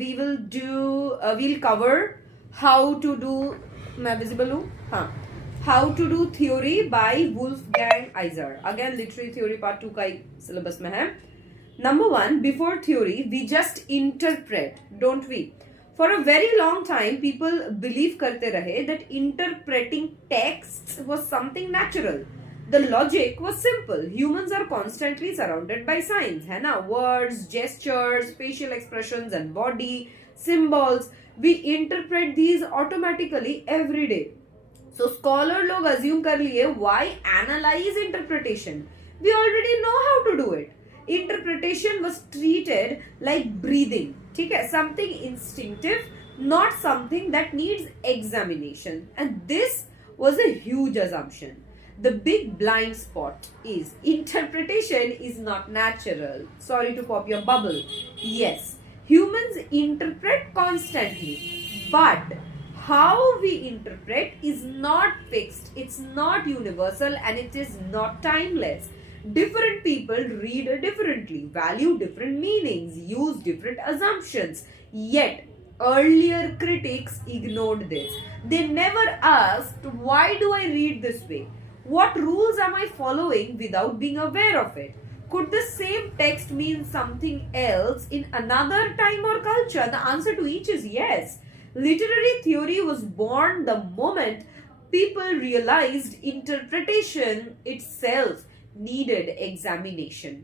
we'll cover how to do how to do theory by Wolfgang Iser. Again literary theory part 2 का syllabus में है. Number 1, before theory we just interpret, don't we? For a very long time people believe करते रहे that interpreting texts was something natural. The logic was simple. Humans are constantly surrounded by signs, है ना? Words, gestures, facial expressions and body, symbols. We interpret these automatically every day. So scholar लोग assume कर लिए, why analyze interpretation? We already know how to do it. Interpretation was treated like breathing, ठीक है? Something instinctive, not something that needs examination. And this was a huge assumption. The big blind spot is interpretation is not natural. Sorry to pop your bubble. Yes, humans interpret constantly, but how we interpret is not fixed, it's not universal, and it is not timeless. Different people read differently, value different meanings, use different assumptions. Yet, earlier critics ignored this. They never asked, why do I read this way? What rules am I following without being aware of it? Could the same text mean something else in another time or culture? The answer to each is yes. Literary theory was born the moment people realized interpretation itself needed examination.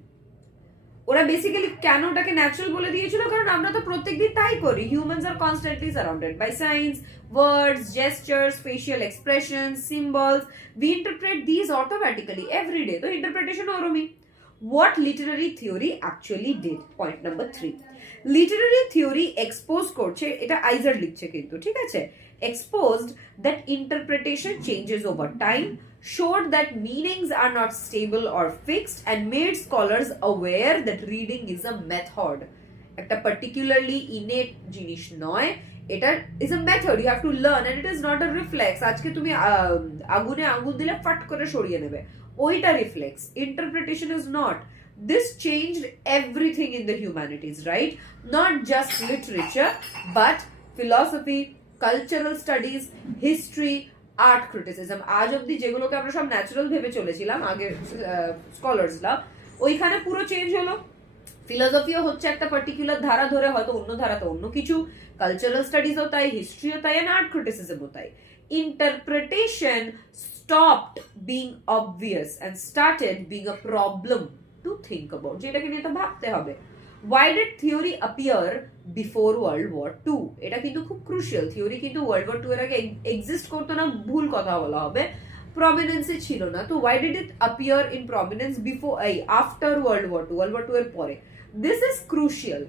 ওরা বেসিক্যালি কেন ওটাকে ন্যাচারাল বলে দিয়েছিল, কারণ আমরা তো প্রত্যেকদিন তাই করি. Humans are constantly surrounded by signs, words, gestures, facial expressions, symbols. We interpret these automatically every day. So interpretation orumi. What literary theory actually did? Point number 3. Literary theory expose করছে, এটা আইজার লিখছে কিন্তু, ঠিক আছে? Exposed that interpretation changes over time, showed that meanings are not stable or fixed, and made scholars aware that reading is a method. একটা particularly innate জিনিস নয়, এটা is a method you have to learn, and it is not a reflex. আজকে তুমি আগুনে আঙ্গুল দিলে ফাট করে সরিয়ে নেবে, ওইটা reflex. Interpretation is not. This changed everything in the humanities, right? Not just literature, but philosophy, cultural studies, history, art criticism. আজ অব্দি যেগুলোকে আমরা সব ন্যাচারাল ভেবে চলেছিলাম আগে স্কলার্সরা, ওইখানে পুরো চেঞ্জ হলো. ফিলোসফিও হচ্ছে একটা পার্টিকুলার ধারা ধরে, হয়তো অন্য ধারাতে অন্য কিছু. কালচারাল স্টাডিজও তাই, হিস্ট্রিও তাই, এন্ড আর্ট ক্রিটিসিজমও তাই. Interpretation stopped being obvious and started being a problem to think about, যেটাকে নিয়ে তো ভাবতে হবে. Why did theory appear before World War II? এটা কিন্তু খুব ক্রুশিয়াল. থিওরি কিন্তু ওয়ার্ল্ড ওয়ার 2 এর আগে এক্সিস্ট করতো না, ভুল কথা বলা হবে, প্রমিনেন্সে ছিল না. তো why did it appear in prominence before after World War II? World War 2 এর পরে. This is crucial.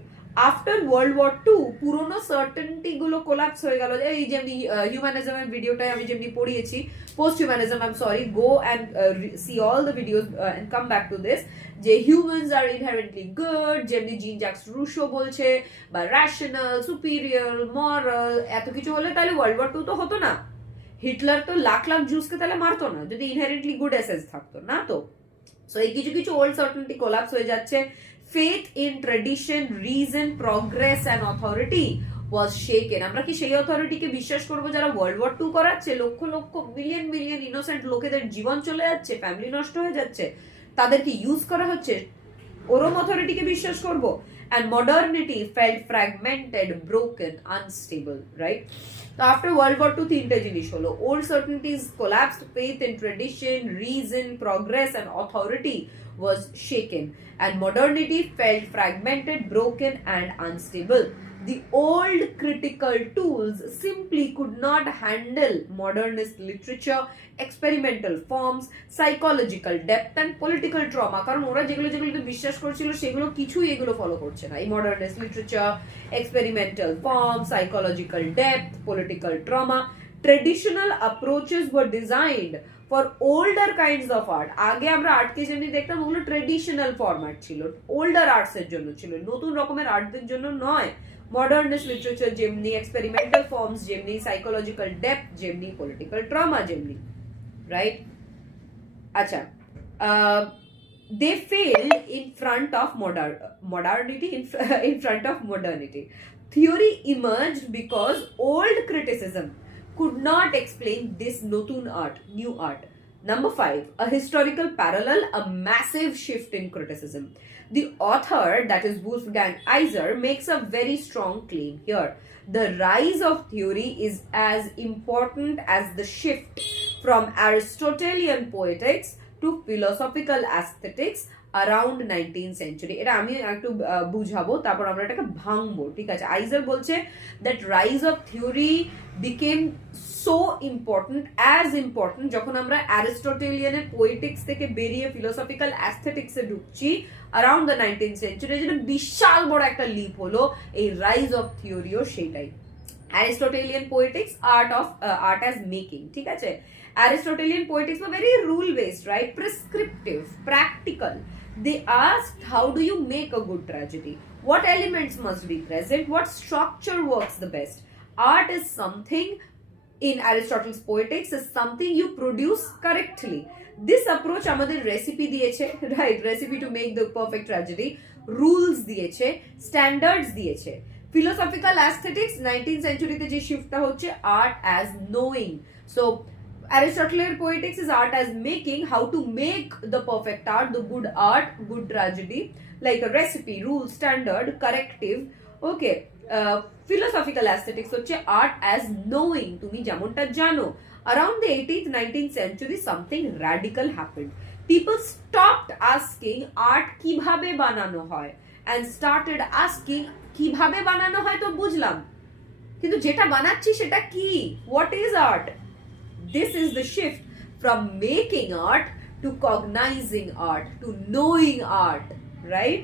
After World War II পুরনো সার্টেনিটি গুলো কোলাপস হয়ে গেল. এই যেমনি হিউম্যানিজমের ভিডিওটাই আমি যেমনি পড়িয়েছি, post humanism, I am sorry, go and see all the videos and come back to this, যে হিউম্যানস আর ইনহেরেন্টলি গুড, যেমনি জিন জ্যাক্স রুশো বলছে, বা র্যাশনাল, সুপিরিয়র, মরাল, এত কিছু হলে তাহলে ওয়ার্ল্ড ওয়ার 2 তো হতো না. হিটলার তো লাখ লাখ জুসকে তাহলে মারতো না যদি ইনহেরেন্টলি গুড এসেন্স থাকতো না. তো সো এই কিছু কিছু ওল্ড সার্টেনিটি কোলাপস হয়ে যাচ্ছে. Faith in tradition, reason, progress and authority was shaken. আমরা কি সেই অথরিটিকে বিশ্বাস করব যারা ওয়ার্ল্ড ওয়ার 2 করাচ্ছে? লক্ষ লক্ষ মিলিয়ন মিলিয়ন ইনোসেন্ট লোকেদের জীবন চলে যাচ্ছে, ফ্যামিলি নষ্ট হয়ে যাচ্ছে, তাদেরকে ইউজ করা হচ্ছে, ওরম অথরিটিকে বিশ্বাস করব? And modernity felt fragmented, broken, unstable, right? So after World War II তিনটে জিনিস হলো. Old certainties collapsed, faith in tradition, reason, progress and authority was shaken, and modernity felt fragmented, broken and unstable. The old critical tools simply could not handle modernist literature, experimental forms, psychological depth and political trauma. কারণ ওরা যেগুলো যেগুলোতে বিশ্বাস করছিল সেগুলো কিছুই এগুলো ফলো করছে না. এই modernist literature, experimental forms, psychological depth, political trauma. Traditional approaches were designed for older kinds of art. আগে আমরা আর্টকে যেমনি দেখতাম ওগুলো ট্রেডিশনাল ফরম্যাট ছিল, ওল্ডার আর্টস এর জন্য ছিল, নতুন রকমের আর্টদের জন্য নয়. মডার্নিস্ট লিটারেচার যেমনি, এক্সপেরিমেন্টাল ফর্মস যেমনি, সাইকোলজিক্যাল ডেপথ যেমনি, পলিটিক্যাল ট্রমা যেমনি, রাইট? আচ্ছা, they failed in front of modernity, in front of modernity. Theory emerged because old criticism could not explain this new art. Number 5, a historical parallel, a massive shift in criticism. The author, that is Wolfgang Iser, makes a very strong claim here. The rise of theory is as important as the shift from Aristotelian poetics to philosophical aesthetics around 19th century. এটা আমি একটু বুঝাবো, তারপর আমরা এটাকে ভাঙবো, ঠিক আছে? আইজার বলছে that rise of theory became so important, as important যখন আমরা অ্যারিস্টোটেলিয়ানের পোয়েটিক্স থেকে বেরিয়ে ফিলোসফিক্যাল অ্যাস্থেটিক্সে ঢুকছি around the 19th century, যেটা বিশাল বড় একটা লিপ হলো এই রাইজ অফ থিওরিও সেটাই। Aristotelian poetics, art as making, ঠিক আছে? Aristotelian poetics were very rule based, right? Prescriptive, practical. They asked, how do you make a good tragedy? What elements must be present? What structure works the best? Art is something, in Aristotle's poetics, is something you produce correctly. This approach আমাদের recipe দিয়েছে, right? Recipe to make the perfect tragedy. Rules দিয়েছে, standards দিয়েছে. Philosophical aesthetics 19th century তে যে শিফটটা হচ্ছে art as knowing. So Aristotelian poetics is art as making, how to make the perfect art, the good art, good tragedy, like a recipe, rule, standard, corrective. Okay, philosophical aesthetics হচ্ছে art as knowing, তুমি যেমনটা জানো। Around the 18th 19th century something radical happened. People stopped asking art কিভাবে বানানো হয় and started asking কিভাবে বানানো হয় তো বুঝলাম, কিন্তু যেটা বানাচ্ছি সেটা কি? What is art? This is the shift from making art to cognizing art, to knowing art, right?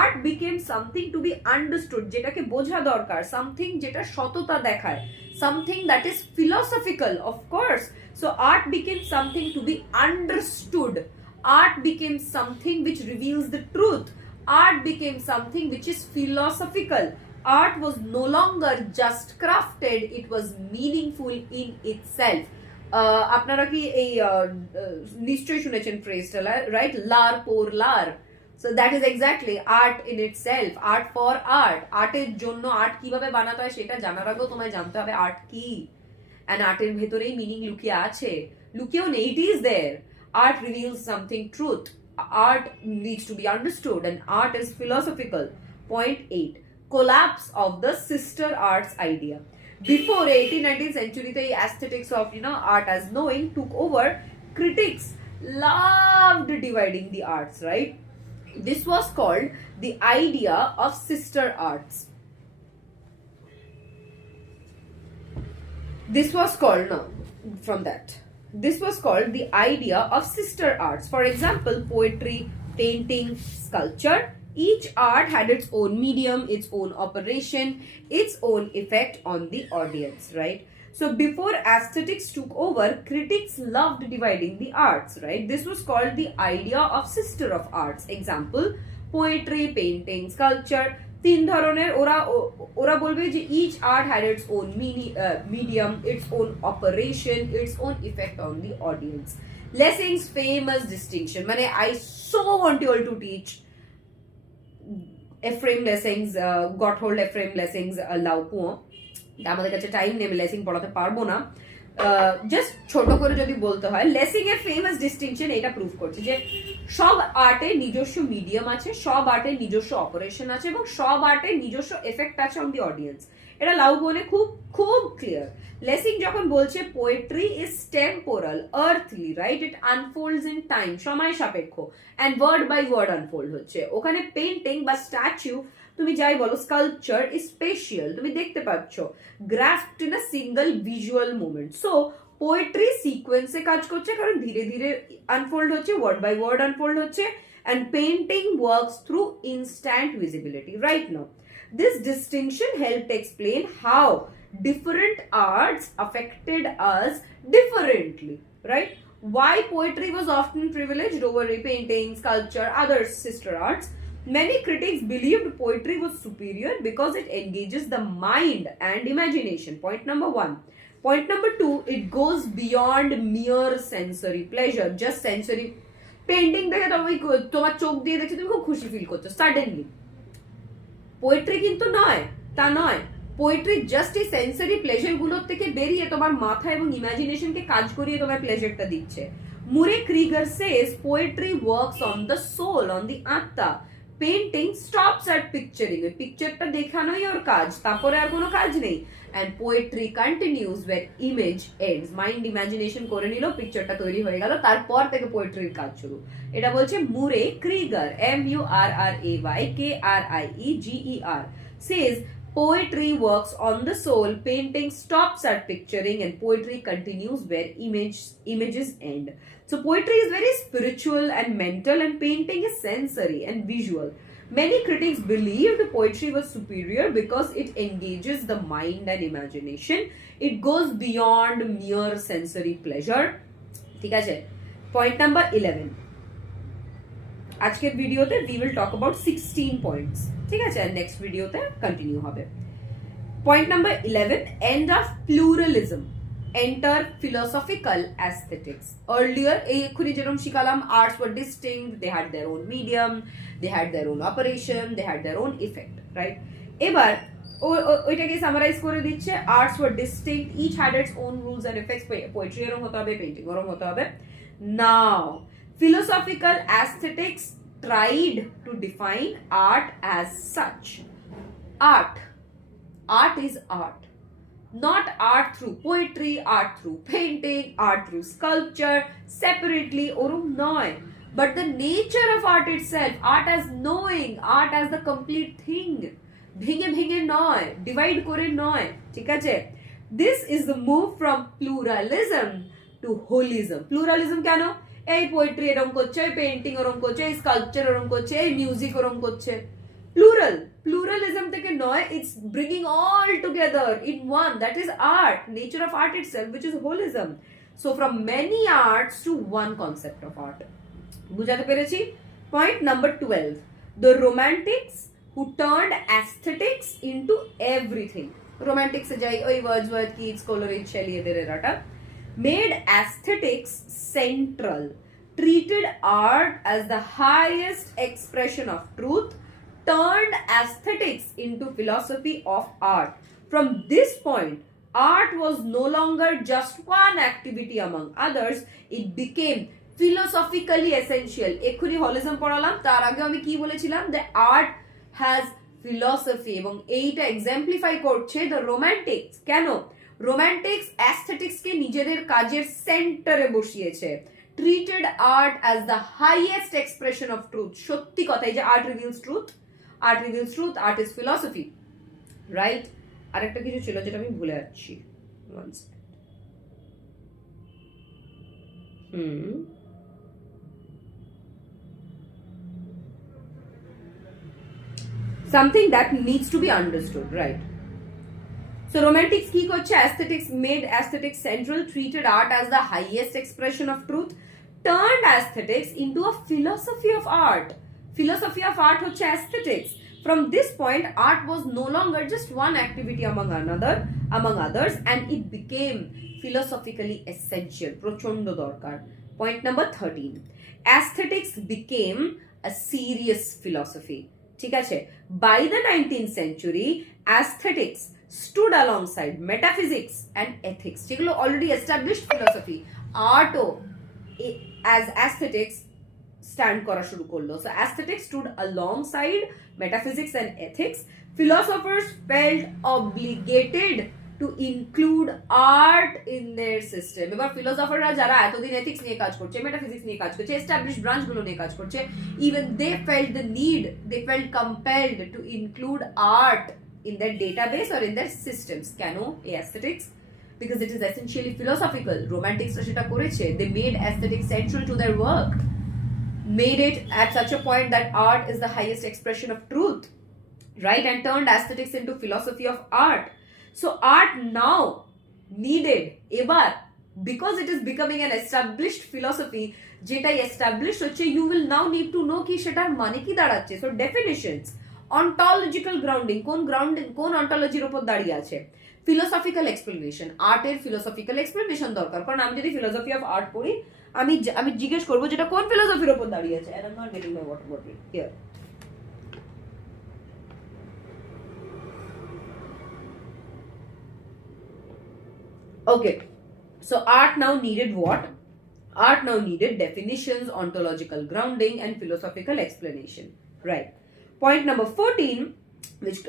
Art became something to be understood, যেটাকে বোঝা দরকার, something যেটা সততা দেখায়, something that is philosophical, of course. So art became something to be understood. Art became something which reveals the truth. Art became something which is philosophical. Art was no longer just crafted, it was meaningful in itself. আপনারা কি এই নিশ্চয়ই শুনেছেন ফ্রেজটা, right? L'art pour l'art. So that is exactly art in itself, art for art. আর্টের জন্য আর্ট কিভাবে বানাতে হয় সেটা জানার আগেও তোমায় জানতে হবে আর্ট কি, অ্যান্ড আর্টের ভেতরেই মিনিং লুকিয়ে আছে, লুকিয়েও নেই, it is there. Art reveals something truth, art needs to be understood, and art is philosophical. Point 8, collapse of the sister arts idea. Before 18th 19th century, the aesthetics of art as knowing took over. Critics loved dividing the arts, right? This was called the idea of sister arts. This was called This was called the idea of sister arts. For example, poetry, painting, sculpture. Each art had its own medium, its own operation, its own effect on the audience, right? So before aesthetics took over, critics loved dividing the arts, right? This was called the idea of sister of arts. Example, poetry, painting, sculpture. তিন ধরনের, ওরা বলবে যে each art had its own medium, its own operation, its own effect on the audience. Lessing's famous distinction, মানে I so want you all to teach Ephraim Lessing's Gotthold Ephraim Lessing's লাউ পোম। আমাদের কাছে টাইম নেই, লেসিং পড়াতে পারবো না, জাস্ট ছোট করে যদি বলতে হয়, লেসিং এর ফেমাস ডিস্টিংশন এটা প্রুভ করছে যে সব আর্টের নিজস্ব মিডিয়াম আছে, সব আর্টের নিজস্ব অপারেশন আছে, এবং সব আর্টের নিজস্ব এফেক্ট আছে অন দি অডিয়েন্স। এটা লাউবোনে খুব খুব ক্লিয়ার। লেসিং যখন বলছে poetry is temporal, earthly, right? It unfolds in time, সময় সাপেক্ষ, and word by word unfold হচ্ছে। ওখানে পেন্টিং বা স্ট্যাচু, তুমি যাই বলো, স্কাল্পচার ইজ স্পেশিয়াল, তুমি দেখতে পাচ্ছ, grasped in a single visual movement. So poetry সিকোয়েন্সে কাজ করছে, কারণ ধীরে ধীরে আনফোল্ড হচ্ছে, ওয়ার্ড বাই ওয়ার্ড আনফোল্ড হচ্ছে, and painting works through instant visibility. Right now, this distinction helped explain how different arts affected us differently, right? Why poetry was often privileged over painting, sculpture, other sister arts. Many critics believed poetry was superior because it engages the mind and imagination. Point number 1. Point number 2, it goes beyond mere sensory pleasure, just sensory painting দেখে তোমার চোখ দিয়ে দেখছো তুমি খুব খুশি ফিল করছো suddenly. Poetry কিন্তু নয়, তা নয়। পোয়েট্রি জাস্ট এই সেন্সরি প্লেজার গুলোর থেকে বেরিয়ে তোমার মাথা এবং ইমাজিনেশনকে কাজ করিয়ে তোমার প্লেজারটা দিচ্ছে। Murray Krieger says poetry works on the soul, on the আত্মা। পেন্টিং স্টপস অ্যাট পিকচারিং, ওই পিকচারটা দেখানোই ওর কাজ, তারপরে আর কোনো কাজ নেই। And poetry continues where image ends, mind imagination করে নিল, পিকচারটা তৈরি হয়ে গেল, তারপর থেকে পোয়েট্রির কাজ শুরু। এটা বলছে মুরে ক্রিগার, MURRAYKRIEGER says poetry works on the soul, painting stops at picturing, and poetry continues where images end. So poetry is very spiritual and mental, and painting is sensory and visual. Many critics believed poetry was superior because it engages the mind and imagination. It goes beyond mere sensory pleasure. ঠিক আছে, point number 11. আজকের ভিডিওতে we will talk about 16 points. ঠিক আছে, আর নেক্সট ভিডিওতে কন্টিনিউ হবে। Point number 11, end of pluralism, enter philosophical aesthetics. Earlier এই এক্ষুনি যেরকম শিখালাম, arts were distinct, they had their own medium, they had their own operation, they had their own effect, right? এবার ওইটাকে সামারাইজ করে দিচ্ছে, arts were distinct, each had its own rules and effects. Poetry এরকম হতে হবে, পেইন্টিং এরকম হতে হবে। Now philosophical aesthetics tried to define art as such. Art is art. Not art through poetry, art through painting, art through sculpture, separately, orum noy. But the nature of art itself, art as knowing, art as the complete thing. Bhinge bhinge noy, divide kore noy. ঠিক আছে? This is the move from pluralism to holism. Pluralism কেন? এই পোয়েট্রি এরকম করছে, এই পেইন্টিং ওরকম করছে, এই স্কাল্পচার ওরকম করছে, এই মিউজিক ওরকম করছে। প্লুরালিজম থেকে নয়, it's bringing all together in one, that is art, nature of art itself, which is holism. So from many arts to one concept of art. বুঝাতে পেরেছি? Point number 12, the romantics who turned aesthetics into everything. Romantics এ যাই, ওই Wordsworth, Kitts, Coleridge, Shelley এদের এরাটা made aesthetics central, treated art as the highest expression of truth, turned aesthetics into philosophy of art. From this point, art was no longer just one activity among others, it became philosophically essential. এক্ষুনি holism পড়ালাম, তার আগে আমি কি বলেছিলাম, the art has philosophy, এবং এইটা exemplify করছে the romantics. কেন? রোম্যান্টিক্স অ্যাস্থেটিক্সকে নিজেদের কাজের সেন্টারে বসিয়েছে, treated art as the highest expression of truth. সত্যি কথা, এই যে art reveals truth, art reveals truth, art is philosophy, right? আরেকটা কিছু ছিল যেটা আমি ভুলে যাচ্ছি, something that needs to be understood, right? So romantics কি করছে? Aesthetics made aesthetics central, treated art as the highest expression of truth, turned aesthetics into a philosophy of art. Philosophy of art হচ্ছে aesthetics. From this point, art was no longer just one activity among others, and it became philosophically essential. প্রচন্ড দরকার। Point number 13, aesthetics became a serious philosophy. ঠিক আছে? By the 19th century, aesthetics stood alongside metaphysics and ethics, যেগুলো already established philosophy. Artও as aesthetics stand করা শুরু করলো. So aesthetics stood alongside metaphysics and ethics. Philosophers felt obligated to include art in their system. এবার ফিলোসফাররা যারা এতদিন এথিক্স নিয়ে কাজ করছে, মেটাফিজিক্স নিয়ে কাজ করছে, এস্টাবলিশড ব্রাঞ্চগুলো নিয়ে কাজ করছে, even they felt the need, they felt compelled to include art in their database or in their systems. কেন এই aesthetics? Because it is essentially philosophical. Romantics সেটা করেছে, they made aesthetics central to their work, made it at such a point that art is the highest expression of truth, right? And turned aesthetics into philosophy of art. So art now needed, এবার because it is becoming an established philosophy, যেটাই established হচ্ছে, you will now need to know কি সেটার মানে কি দাঁড়াচ্ছে. So definitions, ontological grounding, কোন অন্টোলজির উপর দাঁড়িয়ে আছে, philosophical explanation, আর্টের philosophical explanation দরকার। কারণ আমি যদি philosophy of art পড়ি, আমি জিজ্ঞেস করবো যেটা কোন ফিলোসফির উপর দাঁড়িয়ে আছে, and I'm not getting my water bottle here. Okay, so art now needed what? Art now needed definitions, ontological grounding, and philosophical explanation. Right. Point number 14, which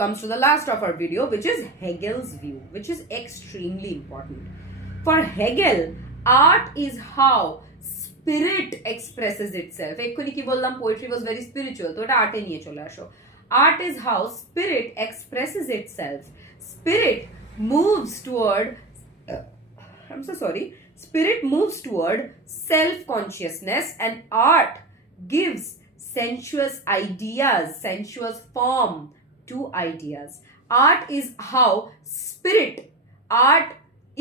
comes to the last of our video, which is Hegel's view, which is extremely important. For Hegel, art is how spirit expresses itself. Ekkoni ki bollam, poetry was very spiritual, to eta arte niye chole asho. Art is how spirit expresses itself. Spirit moves toward Spirit moves toward self-consciousness, and art gives sensuous ideas, sensuous form to ideas. Art is how art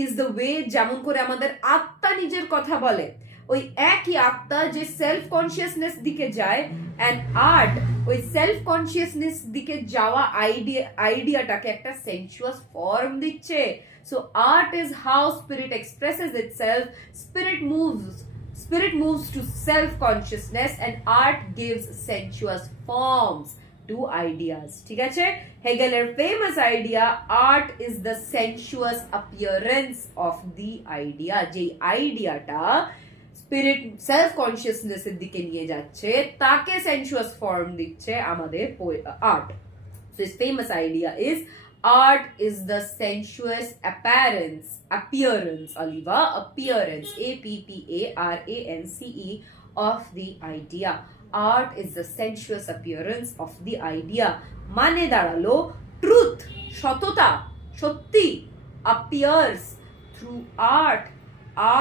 is the way যেমন করে আমাদের আত্মা নিজের কথা বলে, ওই একই আত্মা যে সেলফ কনসিয়াসনেস দিকে যায়, and art ওই সেলফ কনসিয়াসনেস দিকে যাওয়া আইডিয়াটাকে একটা সেনসুয়াস ফর্ম দিচ্ছে. So art is how spirit expresses itself. Spirit moves to self-consciousness, and art gives sensuous forms to ideas. ঠিক আছে? Hegel's famous idea, art is the sensuous appearance of the idea. যে আইডিয়াটা স্পিরিট সেলফ কনসিয়াসনেস এর দিকে নিয়ে যাচ্ছে, তাকে সেনসুয়াস ফর্ম দিচ্ছে আমাদের art. So his famous idea is art is the sensuous appearance, Oliva, appearance, apparance of the idea. Art is the sensuous appearance of the idea. মানে দাঁড়ালো truth, সততা, সত্যি appears through art.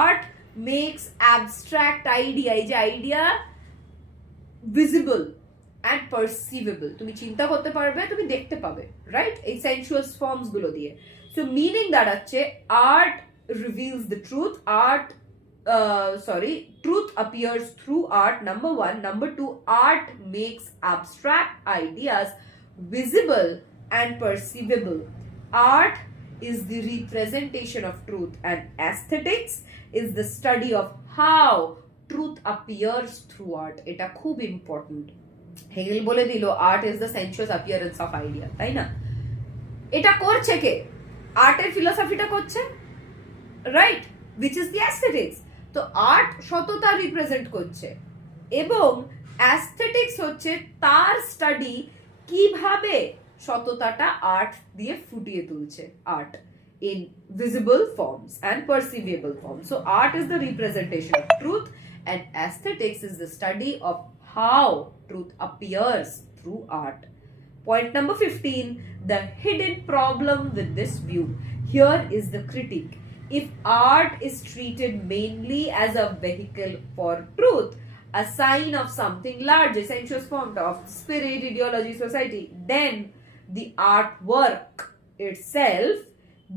Art makes abstract idea, এই যে idea visible and perceivable. তুমি চিন্তা করতে পারবে, তুমি দেখতে পাবে, রাইট, এই সেনসুয়াস ফর্মস গুলো দিয়ে. সো মিনিং দাঁড়াচ্ছে art reveals the truth. Truth appears through art, number 1. Number 2, art makes abstract ideas visible and perceivable. Art is the representation of truth, and aesthetics is the study of how truth appears through art. এটা খুব important. Hegel বলে দিল art is the sensuous appearance of idea, তাই না? এটা করছে কে? আর্টের ফিলোসফিটা করছে, right, which is the aesthetics. তো আর্ট সততা রিপ্রেজেন্ট করছে, এবং অ্যাস্থেটিক্স হচ্ছে তার স্টাডি কিভাবে সততাটা আর্ট দিয়ে ফুটিয়ে তুলছে, art in visible forms and perceivable forms. So art is the representation of truth, and aesthetics is the study of how truth appears through art. Point number 15, the hidden problem with this view. Here is the critique. If art is treated mainly as a vehicle for truth, a sign of something large, a sensuous form of spirit, ideology, society, then the artwork itself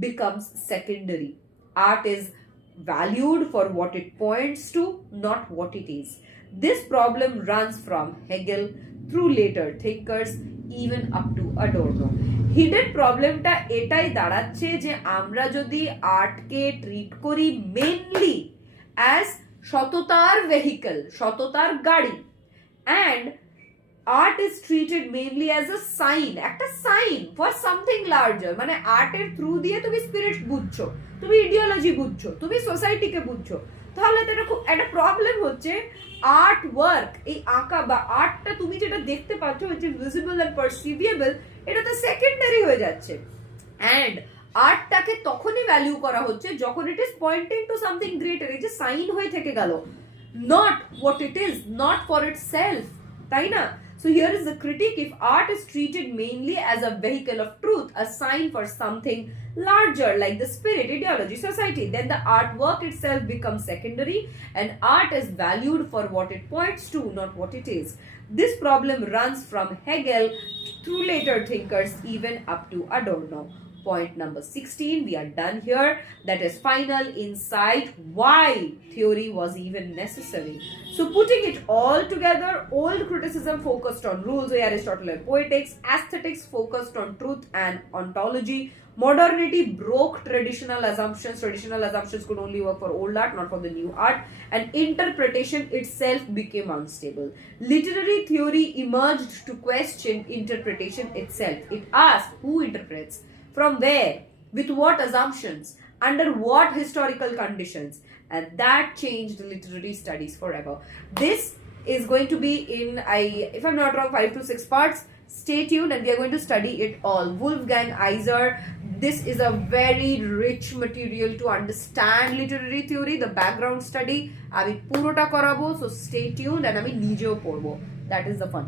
becomes secondary. Art is valued for what it points to, not what it is. This problem runs from Hegel through later thinkers even up to Adorno. Hidden problemটা এটাই দাঁড়াচ্ছে যে আমরা যদি আর্টকে ট্রিট করি mainly as সততার ভেহিকল, সততার গাড়ি, and art is treated mainly as a sign, একটা সাইন ফর সামথিং লার্জার. মানে আর্টের থ্রু দিয়ে তুমি স্পিরিট বুঝছো, তুমি ইডিওলজি বুঝছো, তুমি সোসাইটিকে বুঝছো, তাহলে তো এটা খুব একটা প্রবলেম হচ্ছে. আর্ট ওয়ার্ক, এই আঁকা বা আর্টটা তুমি যেটা দেখতে পাচ্ছ হচ্ছে ভিজিবল এন্ড পারসিভিয়েবল, এটা তো সেকেন্ডারি হয়ে যাচ্ছে. অ্যান্ড আর্টটাকে তখনই ভ্যালু করা হচ্ছে যখন it is pointing to something greater, এই যে সাইন হয়ে থেকে গেল, not what it is, not for itself, তাই না? So here is the critique. If art is treated mainly as a vehicle of truth, a sign for something larger like the spirit, ideology, society, then the artwork itself becomes secondary, and art is valued for what it points to, not what it is. This problem runs from Hegel through later thinkers even up to Adorno. point number 16. We are done here. That is final insight why theory was even necessary. So putting it all together, old criticism focused on rules by Aristotle and poetics, aesthetics focused on truth and ontology, modernity broke traditional assumptions. Traditional assumptions could only work for old art, not for the new art, and interpretation itself became unstable. Literary theory emerged to question interpretation itself. It asked who interprets, from where, with what assumptions, under what historical conditions, and that changed literary studies forever. This is going to be in, if I'm not wrong, 5 to 6 parts. Stay tuned and we are going to study it all. Wolfgang, Iser, this is a very rich material to understand literary theory, the background study. আমি পুরোটা করাবো, so stay tuned and আমি নিজেও পড়বো. That is the fun.